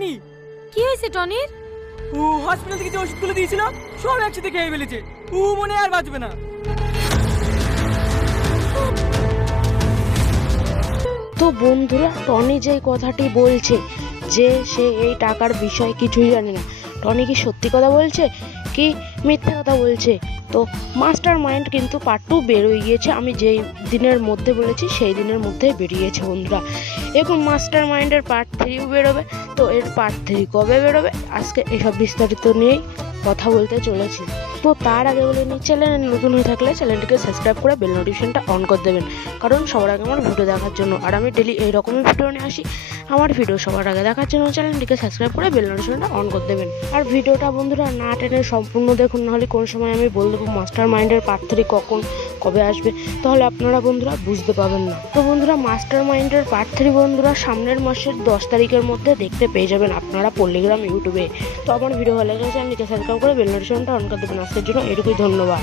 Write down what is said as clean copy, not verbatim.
Tony. কি হয়েছে টনির? ও hospital থেকে যে ওষুধগুলো দিয়েছিল সব একসাথে খেয়ে ফেলেছে। ও মনে আর বাঁচবে না। তো বন্ধুরা, টনি যে কথাটি বলছে যে সে এই টাকার বিষয়ে কিছুই জানে না, টনি কি সত্যি কথা বলছে কি মিথ্যে কথা বলছে? তো মাস্টার মাইন্ড কিন্তু পার্ট 2 বেরোয় গিয়েছে। আমি যেই দিনের মধ্যে বলেছি সেই দিনের মধ্যেই বেরিয়েছে বন্ধুরা। এবং মাস্টার মাইন্ডের পার্ট 3ও বেরোবে। তো এর পার্ট 3 কবে বেরোবে আজকে এসব বিস্তারিত নিয়েই কথা বলতে চলেছি। তো তার আগে বলে নিই, চ্যানেলে নতুন হয়ে থাকলে চ্যানেলটিকে সাবস্ক্রাইব করে বেল নোটিফিকেশনটা অন করে দেবেন, কারণ সবার আগে আমার ভিডিও দেখার জন্য। আর আমি ডেলি এই রকমের ভিডিও নিয়ে আসি। আমার ভিডিও সবার আগে দেখার জন্য চ্যানেলটিকে সাবস্ক্রাইব করে বেল নোটিফিকেশনটা অন করে দেবেন। আর ভিডিওটা বন্ধুরা না টেনে সম্পূর্ণ দেখুন, নাহলে কোন সময় আমি বলে দেবো মাস্টার মাইন্ডের পার্ট 3 কবে আসবে, তাহলে আপনারা বন্ধুরা বুঝতে পাবেন না। তো বন্ধুরা, মাস্টার মাইন্ডের পার্ট 3 বন্ধুরা সামনের মাসের 10 তারিখের মধ্যে দেখতে পেয়ে যাবেন আপনারা পল্লিগ্রাম ইউটিউবে। তো আমার ভিডিও ভালো লেগেছে চ্যানেলটিকে সাবস্ক্রাইব করে বেল নোটিফিকেশনটা অন করে দেবেন। আজকের জন্য এটুকুই, ধন্যবাদ।